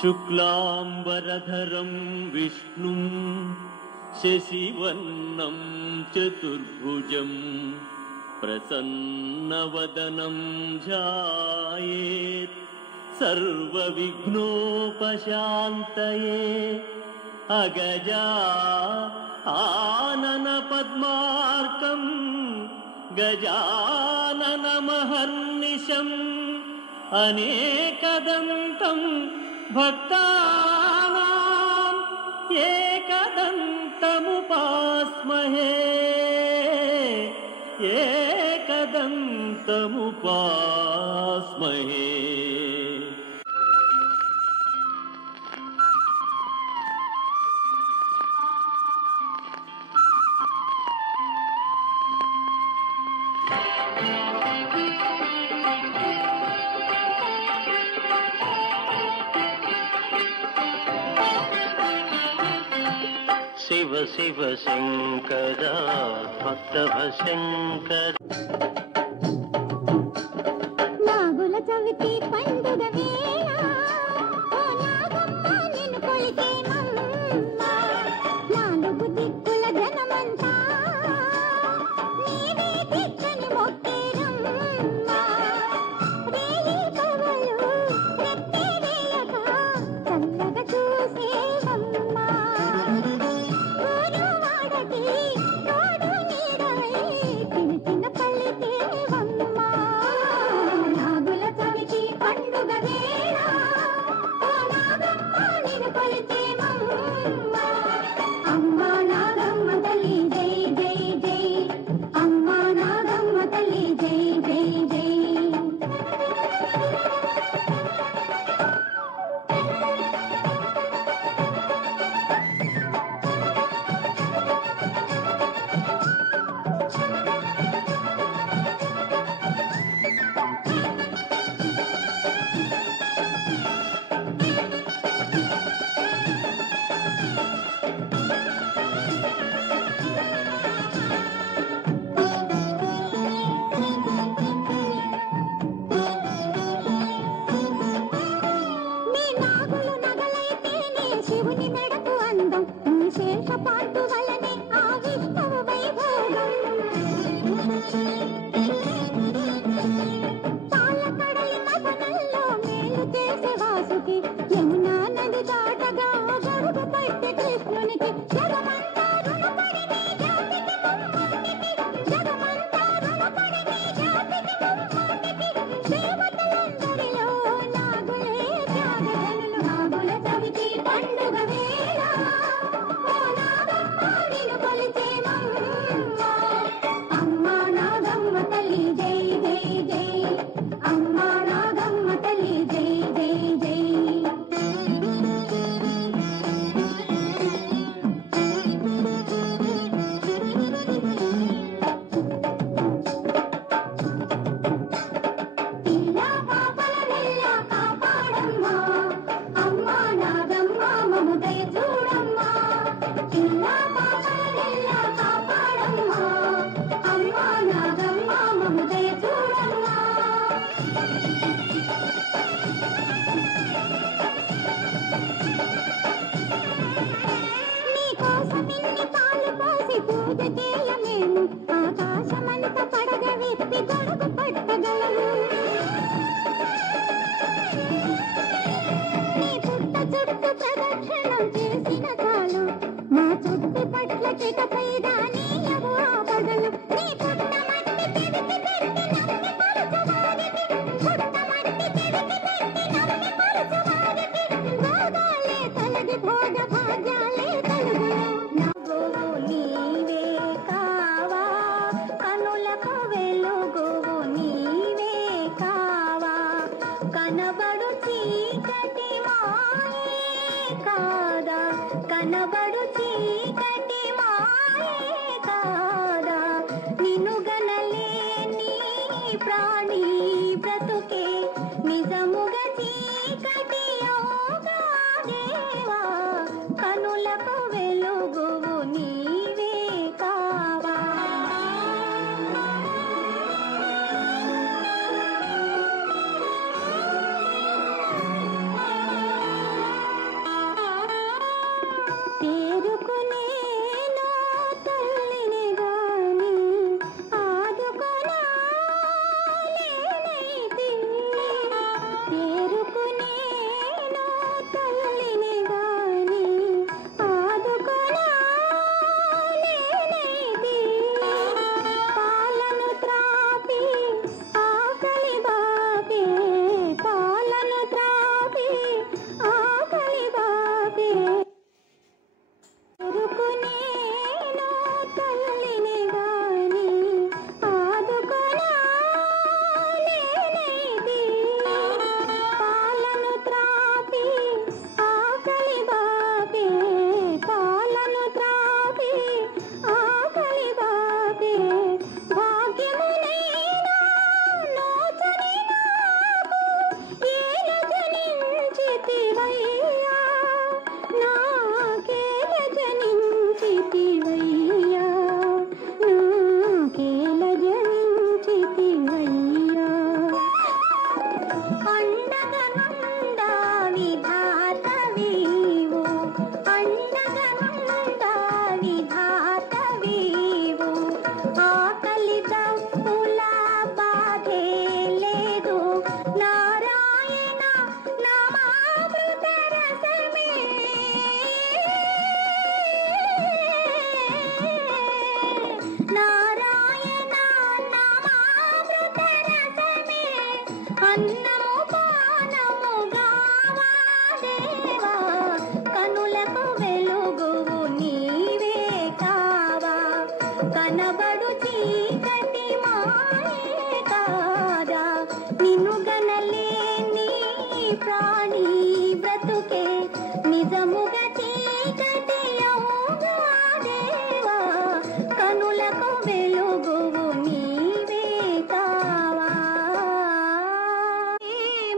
శుక్లాంబరధరం విష్ణుం శశివర్ణం చతుర్భుజం ప్రసన్నవదనం ధ్యాయేత్ సర్వవిఘ్నోపశాంతయే. అగజా ఆనన పద్మార్కం గజాననమహర్నిశం అనేకదంతం భక్తానాం ఏకదంతముపాస్మహే ఏకదంతముపాస్మహే. శివ శివ శంకర భక్తవ శంకర. నాగుల చవితి పండుగ వేళ ఓ నాగమ్మ నిన్ను కొలిచేమమ్మ. నాలుగు దిక్కుల జనమంతా నీవే దిక్కని మొక్కేరమ్మ. రేయి పగలు రెప్పే వేయక చల్లగా చూసేవమ్మ. ఊరు వాడకి తోడు నీడై పిలిచిన పలికేవమ్మ. నాగుల చవితి పండుగ వేళ ఓ నాగమ్మ నిన్ను కొలిచేమమ్మ. అమ్మ నాగమ్మ తల్లి జై జై జై. అమ్మ నాగమ్మ తల్లి జై జై జై. నీ నాగులు నగలైతేనే శివుని మెడకు అందం. నీ శేషపాటు వలనే ఆ విష్ణువు వైభోగం. పాలకడలి మదనంలో మేలు చేసే వాసుకి యమునా నది దాటగా గడుగు పట్టే కృష్ణునికి. జగమంతా రుణపడి నీ జాతికి ముమ్మాటికి. జగమంతా రుణపడి నీ జాతికి ముమ్మాటికి. దేవతలందరిలో నాగులే త్యాగధనులు. నాగుల చవితి పండుగ వేళ ఓ నాగమ్మ నిన్ను కొలిచేమమ్మ. అమ్మ నాగమ్మ తల్లి జై జై జై. అమ్మ నాగమ్మ తల్లి జై జై జై. పిల్ల పాపల నెల్ల కాపాడమ్మా. అమ్మ నాగమ్మ మము దయ చూడమ్మా. పిల్ల పాపల నెల్ల కాపాడమ్మా. అమ్మ నాగమ్మ మము దయ చూడమ్మా. నీ కోసం ఇన్ని పాలు పోసి పూజ చేయమేము. ఆకాశమంత పడగ విప్పి గొడుగు పట్టగలము. నీ పుట్ట చుట్టూ ప్రదక్షిణం చేసిన చాలు. మా చుట్టు పట్ల చిటపై దానీయవు ఆపదలు. నీ పుట్ట మట్టి తెడికి పెట్టి నమ్మి కొలుచువారికి. పుట్ట మట్టి తెడికి పెట్టి నమ్మి కొలుచువారికి. భోగాలే తలగి భోగ భాగ్యాలే కలుగును. నవ్వువు నీవే కావా కనులకు వెలుగువు నీవే కావా. కనబడు చీకటి మాయే కాదా. కనబడు చీకటి మాయే కాదా. నిన్ను గనలేని ప్రాణి బ్రతుకే నిజముగా చీకటి యోగా దేవా. కనులకు వెలుగువు నీవే కావా. అన్నము పానముగావా దేవా కనులకు వెలుగువు నీవే కావా కనబడు చీకటి మాయే కాదా నిన్ను గనలేని ప్రాణి బ్రతుకే నిజముగా చీకటి అవుగా దేవా కనులకు వెలుగువు నీవే కావా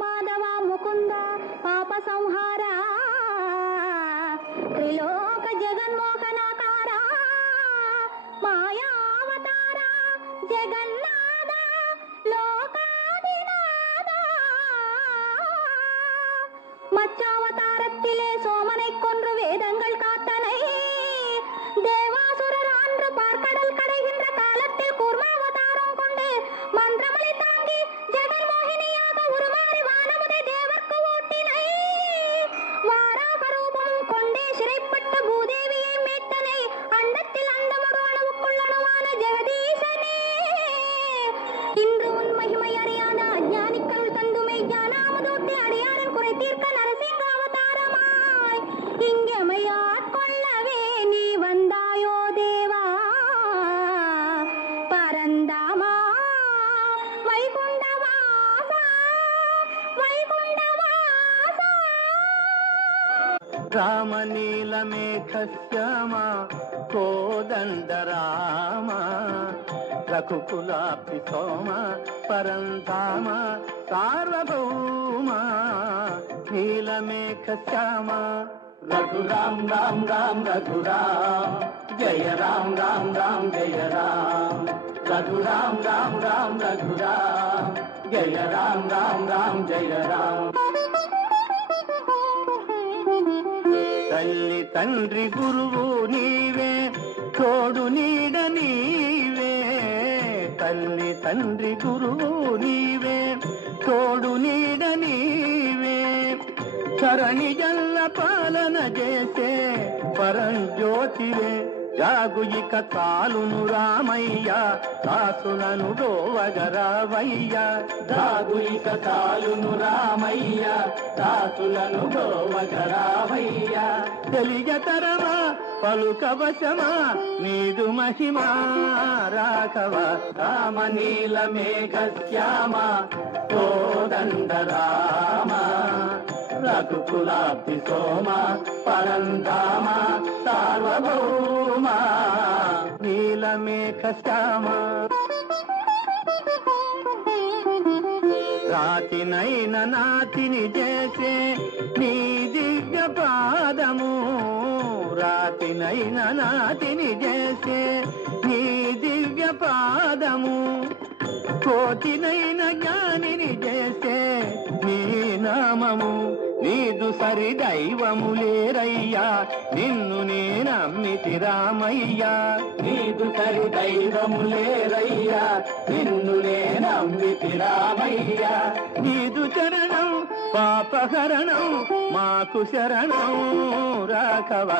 మాధవ ముకుంద పాప సంహార త్రిలోక జగన్మోహనాకార మాయావతార జగన్నాథ లోకాదినాథ மச்சாவதாரத்திலே சோமனை கொன்று வேதங்கள் காத்தனை தேவாசுரர் அன்று பார்க்கடல் கடைகின்ற காலத்தில் கூர்மாவதாரம் கொண்டு மந்திரமலை தாங்கி ஜெகன்மோகினியாக உருமாறி வானமுதை தேவர்க்கு ஓட்டினை வாராக ரூபம் கொண்டே சிறைப்பட்ட பூதேவியை மீட்டனை அண்டத்தில் அண்டமொரு அணுவுக்குள் அணுவான ஜெகதீசனே இன்று உன் மகிமை அறியாத அஞ்ஞானிக்கள் தந்துமை ஞானாமதூட்டி அடியாரன் குறை தீர்க்க நரசிங்க அவதாரமாய் இங்கமையாட்கொள்ளவே நீ வந்தாயோ தேவா பரந்தாமா வைகுண்டவாசா வைகுண்டவாசா రామనీలమేఘశ్యామ కోదండరామ రఘుకులాపి సోమ పరంధామ సార్వభౌమ నీలమేఘశ్యామ రఘురామ్ రామ్ రామ్ రఘురామ్ జయ రామ్ రామ్ రామ్ జయ రామ్ రఘురామ్ రామ్ రామ్ రఘురామ్ జయ రామ్ రామ్ రామ్ జయ రామ్ తల్లి తండ్రి గురువు నీవే తోడు నీడ నీవే తల్లి తండ్రి గురువు నీవే తోడు నీడ నీవే చరణి జల్ల పాలన చేసే పరంజ్యోతివే జాగు ఇక చాలును రామయ్య దాసులను దోవగరావయ్య జాగు ఇక చాలును రామయ్య దాసులను దోవగరావయ్య తెలియతరమా పలుకవశమా నీదు మహిమా రాఘవ రామనీల మేఘశ్యామ కోదండరామ రఘుకులాబ్ధి సోమ పరంధామ సార్వభౌమ నీలమేఘశ్యామ రాతినైన నాతిని చేసే నీ దివ్య పాదము రాతినైన నాతిని చేసే నీ దివ్య పాదము కోటినైన జ్ఞానిని చేసే నీ నామము నీదు సరి దైవము లేరయ్యా నిన్ను నేనమ్మితి రామయ్యా నీదు సరి దైవము లేరయ్యా నిన్ను నేనమ్మితి రామయ్యా నీదు చరణం పాపహరణం మాకు శరణం రాఘవ